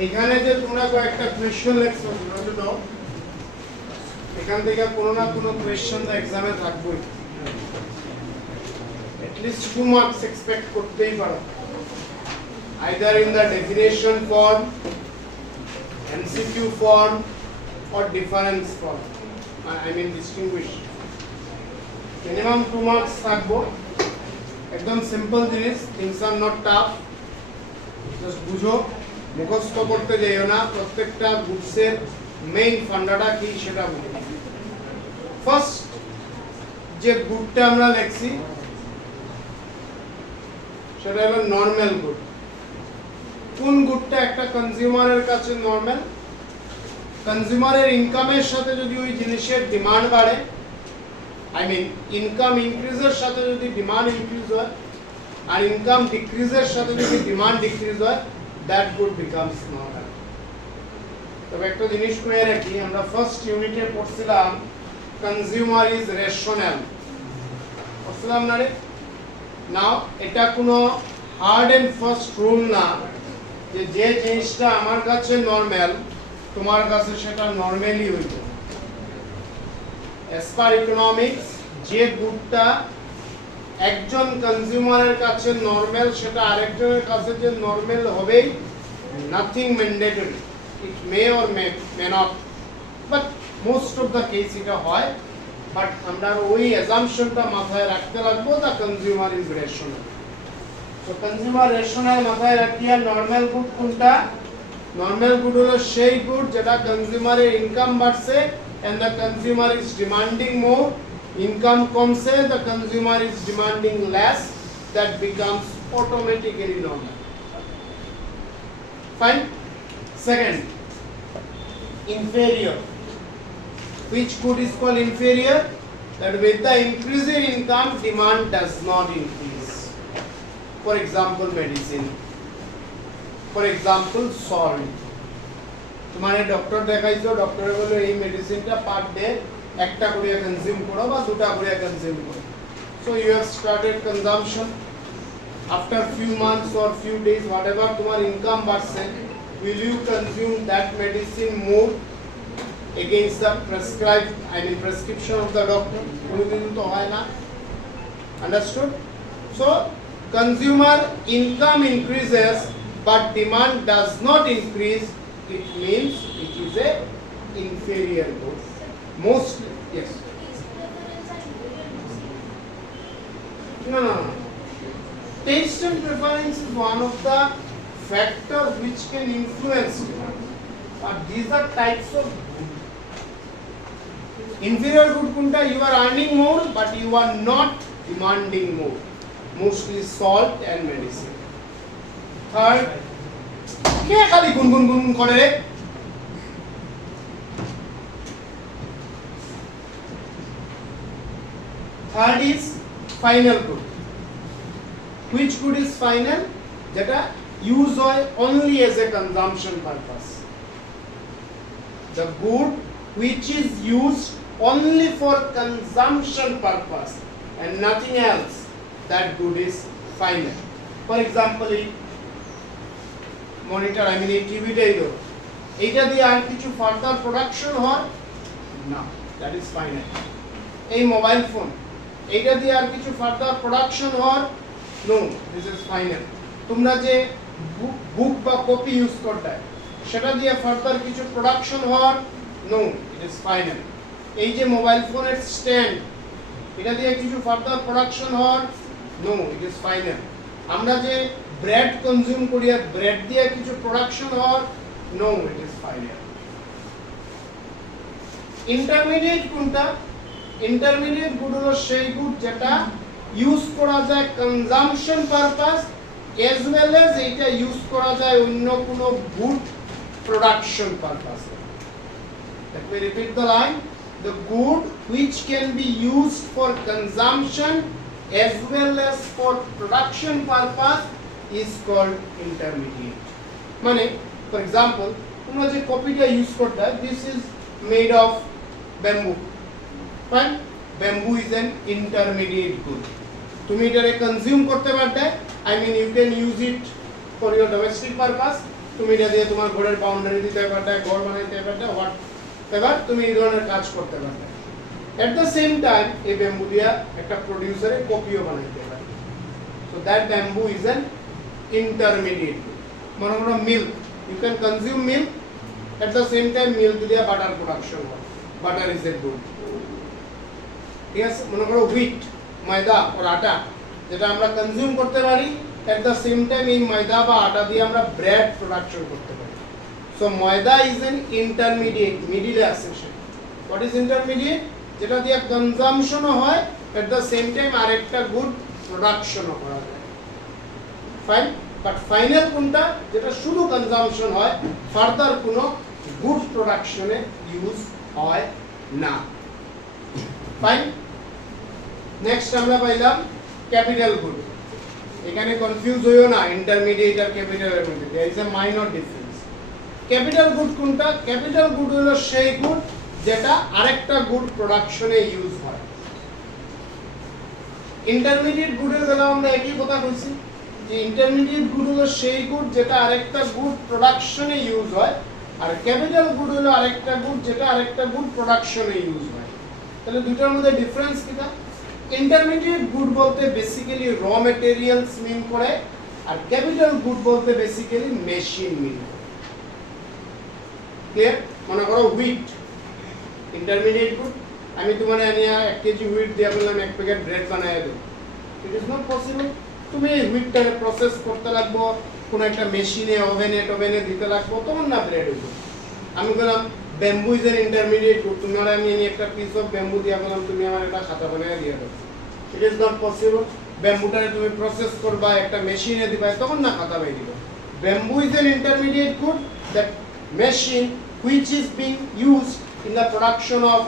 এখানে যে তোমরা কয়েকটা কোয়েশ্চেন লিখছো তোমরা দাও এখান থেকে কোনো না কোনো কোয়েশ্চেন তো এক্সামে থাকবেই at least 2 marks expect করতেই পারো either in the definition form MCQ form or difference form I mean distinguish minimum 2 marks থাকবো একদম সিম্পল জিনিস things are not tough just বুঝো মুখস্থ করতে যাইও না প্রত্যেকটা বুকসের মেইন ফান্ডাটা কি সেটা বুঝো ফার্স্ট যে গুডটা আমরা লিখছি সেটা হলো নরমাল গুড কোন গুডটা একটা কনজিউমারের কাছে নরমাল কনজিউমারের ইনকামের সাথে যদি ওই জিনিসের ডিমান্ড বাড়ে আই মিন ইনকাম ইনক্রিজের সাথে যদি ডিমান্ড ইনক্রিজ হয় আর ইনকাম ডিক্রিজের সাথে যদি ডিমান্ড ডিক্রিজ হয় that good becomes normal তবে একটা জিনিস কয়ে রাখি আমরা ফার্স্ট ইউনিটে পড়ছিলাম কনজিউমার ইজ রেশনাল পড়ছিলাম না রে নাও এটা কোনো হার্ড এন্ড ফার্স্ট রুল না যে যে জিনিসটা আমার কাছে নরমাল তোমার কাছে সেটা নরমালি হইতো as per economics যে গুডটা একজন কনজিউমারের কাছে নরমাল সেটা আরেকজনের কাছে যে নরমাল হবেই nothing mandatory it May or may not but most of the case এটা হয় বাট আমরা ওই অ্যাজাম্পশনটা মাথায় রাখতে লাগবো the consumer is rational so consumer rational মাথায় রাখিয়া নরমাল গুড কোনটা নরমাল গুড হলো সেই গুড যেটা কনজিউমারের ইনকাম বাড়ছে and the consumer is demanding more income কমছে the consumer is demanding less that becomes automatically normal fine second inferior which good is called inferior that with the increase in income demand does not increase for example medicine for example salt তোমারে doctor দেখাইছো ডক্টরে বলে এই মেডিসিনটা per day একটা করে consume করো বা দুটা করে কনজিউম করো so you have started consumption after few months or few days whatever তোমার ইনকাম বাড়ছে will you consume that medicine more against the prescribe I mean prescription of the doctor কোনোদিন তো হয় না understood so consumer income increases but demand does not increase it means it is a inferior good mostly yes no taste and preference is one of the factors which can influence demand but these are types of good inferior good kunta you are earning more but you are not demanding more mostly salt and medicine third কে খালি গুনগুন গুনগুন করে রে third is final good which good is final যেটা use হয় only as a consumption purpose the good which is used only for consumption purpose and nothing else that good is final for example monitor I mean এই টিভিটাই তো এইটা দিয়ে আর কিছু further production হয় না দ্যাট ইজ ফাইনাল এই mobile phone এইটা দিয়ে আর কিছু ফার্দার প্রোডাকশন হয় নো দিস ইজ ফাইনাল তোমরা যে বুক বা কপি ইউজ করতে সেটা দিয়ে ফার্দার কিছু প্রোডাকশন হয় নো ইট ইজ ফাইনাল এই যে মোবাইল ফোনের স্ট্যান্ড এটা দিয়ে কিছু ফার্দার প্রোডাকশন হয় নো ইট ইজ ফাইনাল আমরা যে ব্রেড কনজিউম করি আর ব্রেড দিয়ে কিছু প্রোডাকশন হয় no it is final intermediate কোনটা ইন্টারমিডিয়েট গুড হলো সেই গুড যেটা ইউজ করা যায় consumption purpose as well as এটা ইউজ করা যায় অন্য কোনো গুড প্রোডাকশন পারপাসে let me repeat the line the good which can be used for consumption as well as for production purpose is called intermediate মানে for example তোমরা যে কপিটা ইউজ করতে this is made of bamboo fine bamboo is an intermediate good তুমি এটারে consume করতে পারতে I mean you can use it for your domestic purpose তুমি এটা দিয়ে তোমার ঘরের বাউন্ডারি দিতে পারবে, ঘর বানাইতে পারবে, হোয়াট এভার তুমি এই ধরনের কাজ করতে পারবে। এট দ্য সেম টাইম এই ব্যাম্বু দিয়া একটা প্রোডিউসারে কপিও বানাইতে পারে। So that bamboo is an intermediate. মনে করো milk, you can consume milk, at the same time milk দিয়ে বাটার প্রোডাকশন হয়, বাটার ইজ এ গুড। ঠিক আছে, মনে করো হুইট, ময়দা আর আটা যেটা আমরা কনজিউম করতে পারি, এট দ্য সেম টাইম এই ময়দা বা আটা দিয়ে আমরা ব্রেড প্রোডাকশন করতে পারি। সো ময়দা ইজ এন ইন্টারমিডিয়েট, মিডিলে আছে সে। What is intermediate? যেটা দিয়ে কনজাম্পশনও হয়, এট দ্য সেম টাইম আরেকটা গুড প্রোডাকশনও করা যায়। ফাইন, বাট ফাইনাল কোনটা? যেটা শুধু কনজাম্পশন হয়, ফার্দার কোনো গুড প্রোডাকশনে ইউজ হয় না। ফাইন, নেক্সট আমরা পাইলাম ক্যাপিটাল গুড। এখানে কনফিউজ হইও না ইন্টারমিডিয়েট আর ক্যাপিটালের মধ্যে, there is a minor difference. Capital good কোনটা? ক্যাপিটাল গুড হলো সেই গুড যেটা আরেকটা গুড প্রোডাকশনে ইউজ হয়। ইন্টারমিডিয়েট গুডের বেলা আমরা একই কথা কইছি যে ইন্টারমিডিয়েট গুড হলো সেই গুড যেটা আরেকটা গুড প্রোডাকশনে ইউজ হয়, আর ক্যাপিটাল গুড হলো আরেকটা গুড যেটা আরেকটা গুড প্রোডাকশনে ইউজ হয়। তাহলে দুটোর মধ্যে ডিফারেন্স কিটা? ইন্টারমিডিয়েট গুড বলতে বেসিক্যালি র ম্যাটেরিয়ালস মিন করে, আর ক্যাপিটাল গুড বলতে বেসিক্যালি মেশিন মিন করে। ক্লিয়ার? মনে করো হুইট ইন্টারমিডিয়েট গুড, আমি তোমার আনিয়া 1 কেজি হুইট দিয়ে বললাম 1 প্যাকেট ব্রেড বানায় দাও, ইট ইজ নট পসিবল। তুমি এই হুইটটাকে প্রসেস করতে লাগবো, কোনো একটা মেশিনে ওভেনে দিতে লাগবো, তখন না ব্রেড হইব। আমি বললাম bamboo is an intermediate good, তোমার আমি একটা পিস অফ ব্যাম্বু দিয়ে বললাম তুমি আমার একটা খাতা বানিয়ে দিয়ে দাও, ইট ইজ নট পসিবল। ব্যাম্বুটাকে তুমি প্রসেস করবা, একটা মেশিনে দিবা, তখন না খাতা বানিয়ে দিবা। Bamboo is an intermediate good, that machine which is being used in the production of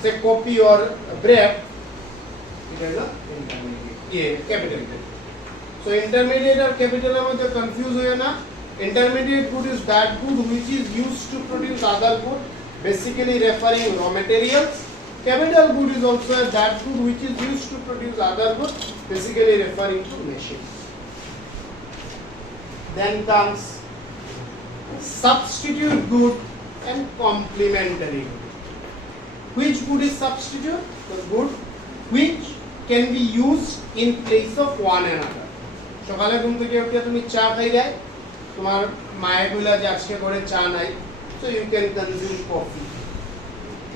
say coffee or bread, it is a intermediate, capital good. So intermediate or capital এর মধ্যে কনফিউজ হয়ে না। Intermediate good is that good which is used to produce other good, basically referring raw materials. Capital good is also that good which is used to produce other good, basically referring to machines. Then comes substitute good and complementary good. Which good is substitute? The good which can be used in place of one another. সকালে ঘুম থেকে উঠে তুমি চা খাইলে, তোমার মায়ে কইলা যে আজকে করে চা নাই, so you can consume coffee.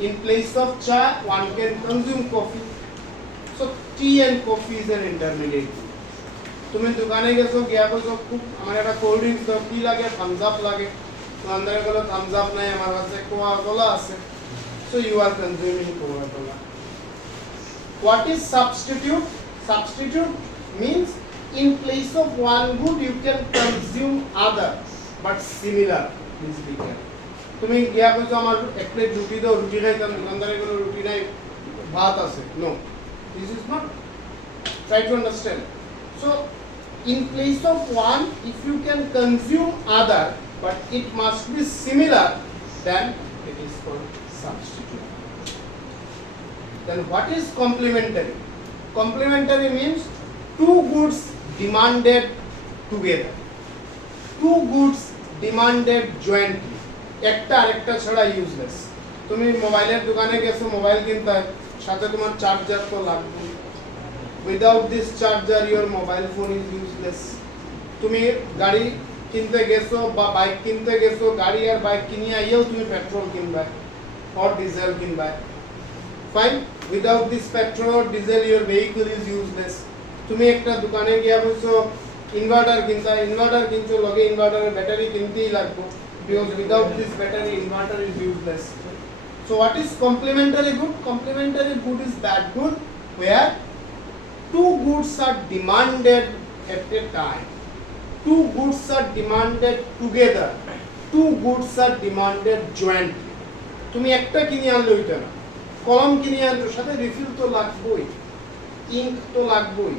In place of cha, one can consume coffee. So tea and coffee is an intermediate good. তুমি দোকানে গেছো, গিয়া বলছো খুব আমার একটা কোল্ড ড্রিঙ্কস দাও, কি লাগে? থামস আপ লাগে। দোকানদারে বললো থামস আপ নাই, আমার কাছে কোকা কোলা আছে, so you are consuming Coca Cola. What is substitute? Substitute means in place of one good you can consume other but similar. Please be careful. তুমি গিয়া কইছো আমার এক প্লেট রুটি দাও, রুটি খাইতাম, দোকানদারে বললো রুটি নাই, ভাত আছে। No, this is not. Try to understand. So, in place of one, if you can consume other, but it must be similar, then it is called substitute. Then what is complementary? Complementary means two goods demanded together. Two goods demanded jointly. একটা আরেকটা ছাড়া useless. তুমি মোবাইলের দোকানে গেছো, mobile কিনতে, সাথে তোমার চার্জার তো লাগবে। Without this charger your mobile phone is useless. তুমি গাড়ি কিনতে গেছো বা বাইক কিনতে গেছো, গাড়ি আর বাইক কিনিয়ে আইও তুমি পেট্রোল কিনবা or diesel কিনবা। Fine, without this petrol or diesel your vehicle is useless. তুমি একটা দোকানে গিয়া বলছো ইনভার্টার কিনতে, ইনভার্টার কিনছো, লগে ইনভার্টারের ব্যাটারি কিনতেই লাগবে, because without this battery inverter is useless. So what is complementary good? Complementary good is that good where two goods are demanded at a time. Two goods are demanded together. Two goods are demanded jointly. তুমি একটা কিনে আনলে ওইটা না, কলম কিনে আনলে সাথে রিফিল তো লাগবেই, ইঙ্ক তো লাগবেই,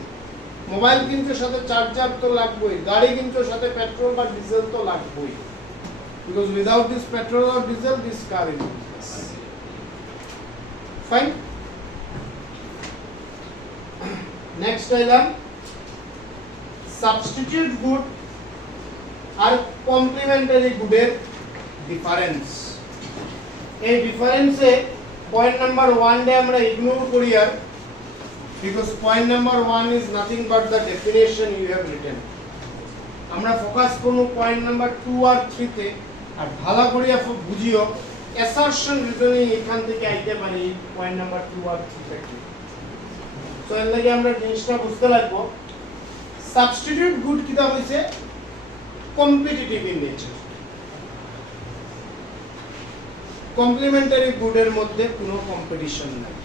মোবাইল কিনতে সাথে চার্জার তো লাগবেই, গাড়ি কিনতে সাথে পেট্রোল বা ডিজেল তো লাগবেই। Because without this petrol or diesel, this car is useless. Fine. Next item, substitute good R complimentary গুডের difference. এই ডিফারেন্সে পয়েন্ট নাম্বার 1 ডে আমরা ইগনোর করি আর because point number 1 is nothing but the definition you have written. আমরা focus করব point number 2 আর 3 তে আর ভালো করে বুঝিও assertion reasoning এখান থেকে আইতে পারে পয়েন্ট নাম্বার 2 আর 3 থেকে। তো এর লাগি আমরা জিনিসটা বুঝতে লাগবো সাবস্টিটিউট গুড কিটা হইছে কম্পিটিটিভ ইন নেচার। কমপ্লিমেন্টারি গুডের মধ্যে কোনো কম্পিটিশন নাই।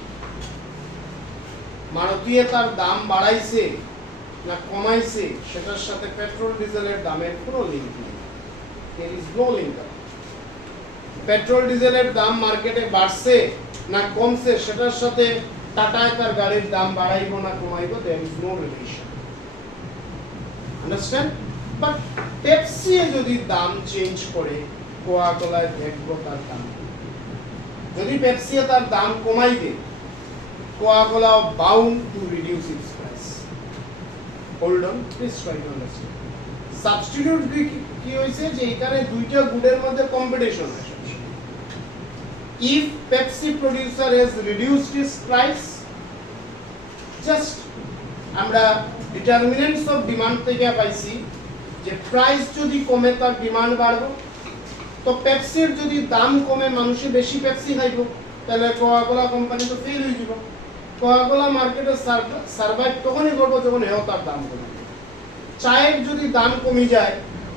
মারুতি তার দাম বাড়াইছে না কমাইছে সেটার সাথে পেট্রোল ডিজেলের দামের কোনো লিংক নেই। There is no link. Petrol ডিজেলের দাম মার্কেটে বাড়ছে না কমছে সেটার সাথে টাটা তার গাড়ির দাম বাড়াইবো না কমাইবো, there is no relation. Understand? But Pepsi যদি দাম চেঞ্জ করে কোকা-কোলায় দেখবো তার দাম। যদি পেপসি তার দাম কমাই দেয় Coca-Cola bound to reduce its price. Hold on, please try to understand. Substitute কি হইছে যে এখানে দুইটা গুডের মধ্যে কম্পিটিশন আছে। If Pepsi producer has reduced its price, just আমরা determinants of demand থেকে পাইছি যে প্রাইস যদি কমে তার ডিমান্ড বাড়বে। তো পেপসির যদি দাম কমে মানুষে বেশি পেপসি খাইব তাহলে কোকা-কোলা কোম্পানি তো ফেল হয়ে যাবে। কোকা-কোলা মার্কেটে সার্ভাইভ তখনই করবো যখন এও তার দাম কমে। চায়ের যদি দাম কমে যায়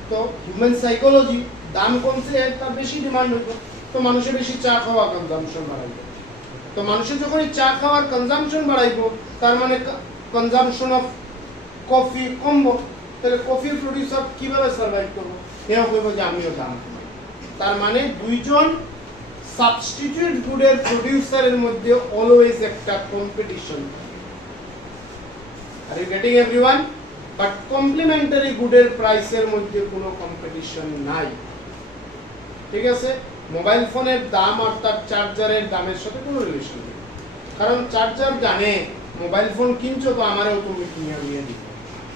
তো হিউম্যান সাইকোলজি দাম কমছে তার বেশি ডিমান্ড হইব, তো মানুষের বেশি চা খাওয়া কনজাম্পশন বাড়াইব। তো মানুষের যখন চা খাওয়ার কনজাম্পশন বাড়াইব তার মানে কনজাম্পশন অফ কফি কমবো, তাহলে কফির প্রডিউসার কিভাবে সার্ভাইভ করবো? এও কইব যে আমিও দাম কমাই। তার মানে দুইজন সাবস্টিটিউট গুডের প্রোডিউসারের মধ্যে অলওয়েজ একটা competition. Are you getting everyone? But complementary গুডের প্রাইসের মধ্যে কোনো কম্পিটিশন নাই। ঠিক আছে? মোবাইল ফোনের দাম আর তার চার্জারের দামের সাথে কোনো রিলেশন নেই, কারণ চার্জার জানে মোবাইল ফোন কিনছো তো আমারও তুমি কিনে নিয়ে দিবে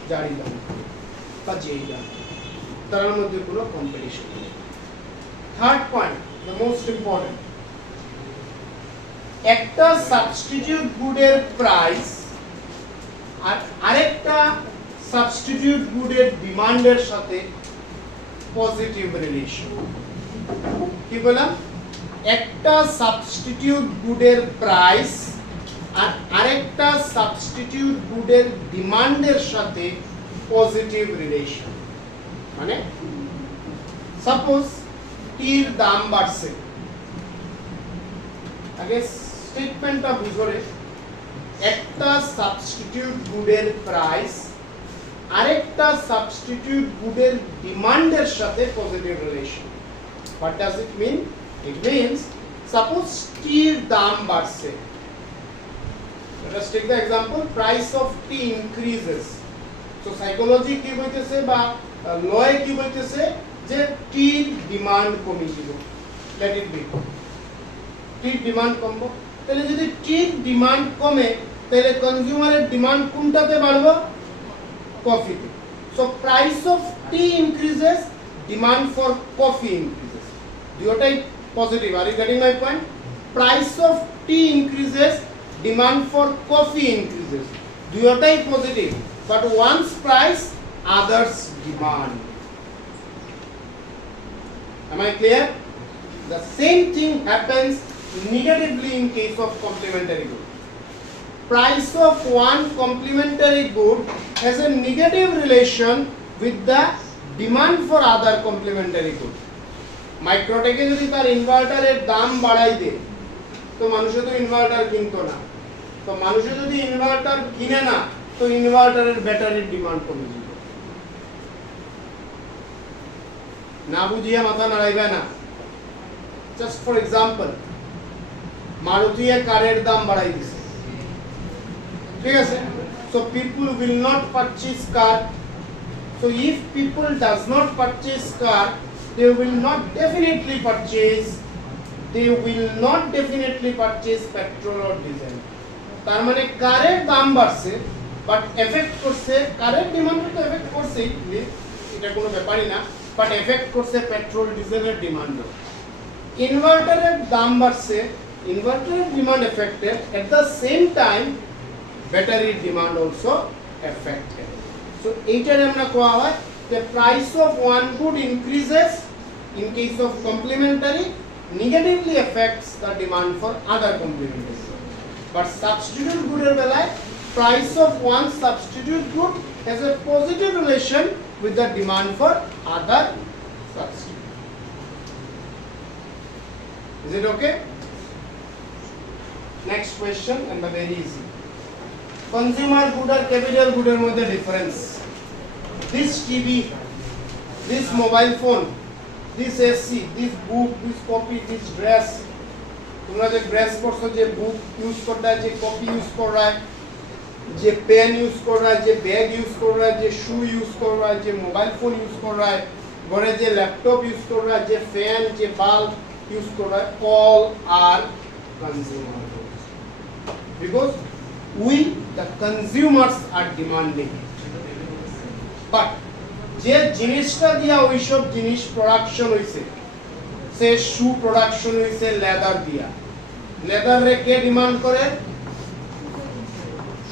যারই দাম বা যেই দাম, তার মধ্যে কোনো কম্পিটিশন নেই। Third point, the most important, একটা সাবস্টিটিউট গুডের প্রাইস আর আরেকটা সাবস্টিটিউট গুডের ডিমান্ডের সাথে পজিটিভ রিলেশন। কি বললাম? একটা সাবস্টিটিউট গুডের প্রাইস আর আরেকটা সাবস্টিটিউট গুডের ডিমান্ডের সাথে পজিটিভ রিলেশন। মানে সাপোজ টির দাম বাড়ছে, আগে স্টেটমেন্টটা বুঝরে একটা সাবস্টিটিউট গুডের প্রাইস আরেকটা সাবস্টিটিউট গুডের ডিমান্ডের সাথে positive relation. What does it mean? It means suppose টির দাম বাড়ছে, let us take the example, price of tea increases. So psychology কি বলতেছে বা লয় কি বলতেছে যে টির ডিমান্ড কমে যাব। লেট ইট বি, টির ডিমান্ড কমবো, তাহলে যদি টির ডিমান্ড কমে তাহলে কনজিউমারের ডিমান্ড কোনটাতে বাড়বে? কফিতে। So price of tea increases, demand for coffee increases, দুটোই positive. Are you getting my point? Price of tea increases, demand for coffee increases, দুটোই positive, but once price others demand. Am I clear? The same thing happens negatively in case of complementary good. Price of one complementary good has a negative relation with the demand for other complementary good. মাইক্রোটেকে যদি তার ইনভার্টারের দাম বাড়াই দেয় তো মানুষে তো inverter কিনতো না, তো মানুষে যদি ইনভার্টার কিনে না তো ইনভার্টারের ব্যাটারির ডিমান্ড কমে যাবে। না বুঝিয়ে মাথা নাড়াইবে না। জাস্ট ফর এক্সাম্পল, মারুতি কারের দাম বাড়াই দিছে, ঠিক আছে? So people will not purchase car. So if people does not purchase car, they will not definitely purchase petrol or diesel. তার মানে কারের দাম বাড়ছে, বাট এফেক্ট করছে কারের ডিমান্ড, তো এফেক্ট করছেই, এটা কোনো ব্যাপারই না। বাট এফেক্ট করছে পেট্রোল ডিজেলের ডিমান্ডও। ইনভার্টারের দাম বাড়ছে, ইনভার্টারের demand affected, at the same time ব্যাটারির ডিমান্ড অলসো এফেক্টেড। সো এইটার আমরা কোয়া হয় the price of one good increases in case of complementary, negatively affects the demand for other complementary. But substitute good এর বেলায় price of one substitute good has a positive relation with the demand for other substitute. Is it okay? Next question, and very easy. Consumer good R capital good এর মধ্যে difference. This TV, this mobile phone, this AC, this book, this copy, this dress, তোমরা যে dress পড়ছো, যে বুক use করতে হয়, যে copy use করা হয়, যে পেন ইউজ করা হয়, যে ব্যাগ ইউজ করা হয়, যে শু ইউজ করা হয়, যে মোবাইল ফোন ইউজ করা হয়, ঘরে যে ল্যাপটপ ইউজ করা হয়, যে ফ্যান, যে বাল্ব ইউজ করা হয়, all are consumer goods. Because we, the consumers, are demanding. But যে জিনিসটা দিয়া ওইসব জিনিস প্রোডাকশন হইছে, সে শু প্রোডাকশন হইছে লেদার দিয়া, লেদারে কে ডিমান্ড করে?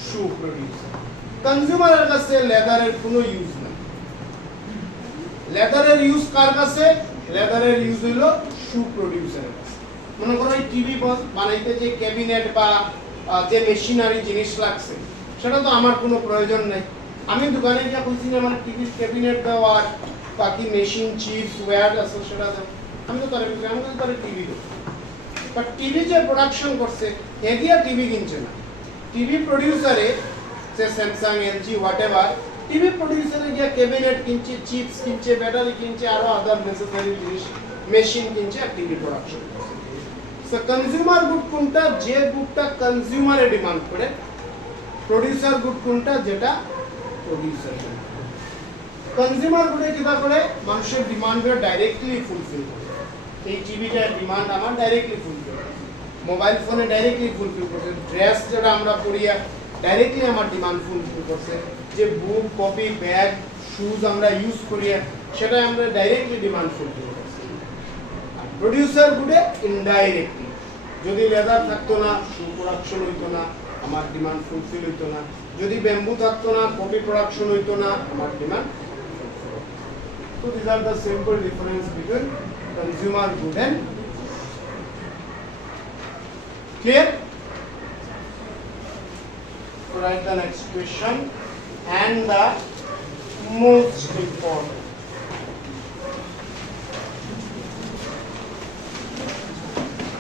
শু প্রোডিউসার। কনজিউমারের কাছে লেদারের কোনো ইউজ নাই। লেদারের ইউজ কার কাছে? লেদারের ইউজ হইল শু প্রোডিউসারের কাছে। মনে করো এই টিভি বানাইতে যে ক্যাবিনেট বা যে মেশিনারি জিনিস লাগছে, সেটা তো আমার কোনো প্রয়োজন নাই। আমি দোকানে গিয়ে বলছি না আমার টিভির ক্যাবিনেট দাও আর বাকি মেশিন, চিপস, ওয়্যার আছে সেটা দাও, আমি তো তার টিভি দেবো। বাট টিভি যে প্রোডাকশন করছে, এ দিয়ে টিভি কিনছে না। টিভি প্রডিউসারে, সে Samsung, LG, whatever, TV প্রডিউসারে গিয়ে ক্যাবিনেট কিনছে, চিপস কিনছে, ব্যাটারি কিনছে, আরো আদার নেসেসারি জিনিস, মেশিন কিনছে, আর টিভি প্রোডাকশন করছে। সো কনজিউমার গুড কোনটা? যে গুডটা কনজিউমারে ডিমান্ড করে। প্রডিউসার গুড কোনটা? যেটা প্রডিউসার। কনজিউমার গুডে কিবা করে মানুষের ডিমান্ডে ডাইরেক্টলি ফুলফিল করে। এই টিভিটার ডিমান্ড আমার ডাইরেক্টলি ফুলফিল করে, মোবাইল ফোনে ডাইরেক্টলি ফুলফিল করছে, ড্রেস যেটা আমরা পরিয়া ডাইরেক্টলি আমার ডিমান্ড ফুলফিল করছে, যে বুক, কপি, ব্যাগ, শুজ আমরা ইউজ করি সেটা আমরা ডাইরেক্টলি ডিমান্ড ফুলফিল করছি। আর প্রডিউসার গুডে ইনডাইরেক্টলি, যদি লেদার থাকতো না, শু প্রোডাকশন হইতো না, আমার ডিমান্ড ফুলফিল হইতো না। যদি ব্যাম্বু থাকতো না, কপি প্রোডাকশন হইতো না, আমার demand. So these are the simple difference between consumer good and clear. Write the next question and the most important.